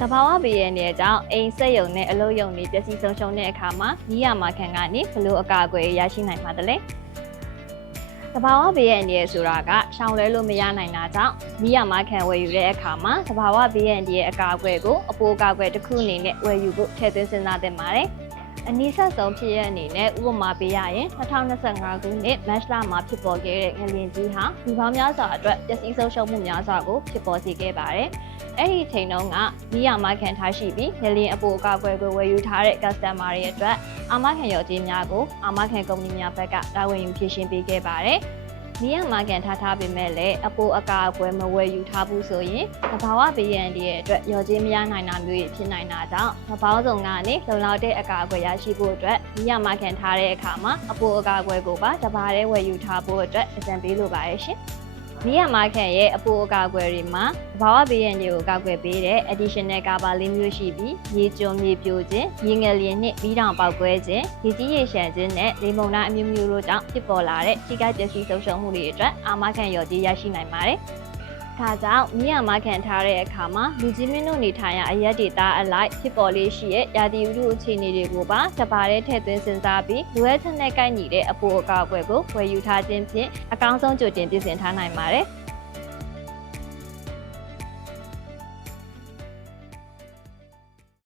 သဘာဝဘေးရန်တွေကြောင့်အိမ်စက်ရုံနဲ့အလုပ်ရုံတွေပျက်စီးဆုံးရှုံးတဲ့အခါမှာမိရမှာခံကနေဘလို့အကာအကွယ်ရရှိနိုင်မှာတလဲသဘာဝဘေးရန်တွေဆိုတာကရှောင်လွဲလို့မရနိုင်တာကြောင့်မိရမှာခံဝယ်ယူတဲ့အခါမှာသဘာဝဘေးရန်တွေရဲ့အကာအကွယ်ကိုအပိုးအကာအကွယ်တစ်ခုအနေနဲ့ဝယ်ယူဖို့ထည့်သွင်းစဉ်းစားသင့်ပါတယ်အနည်းဆက်ဆုံးဖြစ်ရအနေနဲ့ဥပမာပေးရရင်2025ခုနှစ်မတ်လမှာဖြစ်ပေါ်ခဲ့တဲ့ငလျင်ကြီးဟာလူပေါင်းများစွာအတွက်ပျက်စီးဆုံးရှုံးမှုများစွာကိုဖြစ်ပေါ်စေခဲ့ပါတယ်။အဲ့ဒီအချိန်တုန်းကမိရမခံထားရှိပြီးငလျင်အပိုအကာအကွယ်ကိုဝယ်ယူထားတဲ့ customer တွေအတွက်အာမခံရော်ကြီးများကိုအာမခံကုမ္ပဏီများဘက်ကတာဝန်ယူဖြည့်ရှင်းပေးခဲ့ပါတယ်။မိရမခံထားပေမဲ့လည်းအပိုအကာအကွယ်မဝယ်ယူထားဘူးဆိုရင်သဘာဝဘေးရန်တွေရဲ့အတွက်ရော်ကြီးမရနိုင်တာမျိုးဖြစ်နိုင်တာကြောင့်သဘောင်းဆောင်ကနေလုံလောက်တဲ့အကာအကွယ်ရရှိဖို့အတွက်မိရမခံထားတဲ့အခါမှာအပိုအကာအကွယ်ကိုပါတဘာတဲ့ဝယ်ယူထားဖို့အတွက်အကြံပေးလိုပါရဲ့ရှင်။မိရမခံရဲ့အပိုအကာအကွယ်တွေမှာသဘာဝဘေးရန်တွေကိုကာကွယ်ပေးတဲ့ additional cover လေးမျိုးရှိပြီးရေကျွန်းမြေပြိုခြင်း၊ရေငယ်လျင်နှင့်ပြီးတောင်ပေါက်ကွဲခြင်း၊ရေကြီးရေရှမ်းခြင်းနဲ့လေမုန်တိုင်းအမျိုးမျိုးတို့ကြောင့်ဖြစ်ပေါ်လာတဲ့ထိခိုက်ပျက်စီးဆုံးရှုံးမှုတွေအတွက်အာမခံရော်ကြီးရရှိနိုင်ပါတယ်။ဒါကြောင့်မိရမခံထားတဲ့အခါမှာလူကြီးမင်းတို့နေထိုင်ရာအရက်ဒေတာအလိုက်ဖြစ်ပေါ်လေးရှိတဲ့ရာသီဥတုအခြေအနေတွေကိုပါတပါးတဲ့ထည့်သွင်းစဉ်းစားပြီးလိုအပ်ချက်နဲ့ကိုက်ညီတဲ့အပိုအကာအကွယ်ကိုဝယ်ယူထားခြင်းဖြင့်အကောင်းဆုံးကြိုတင်ပြင်ဆင်ထားနိုင်ပါတယ်။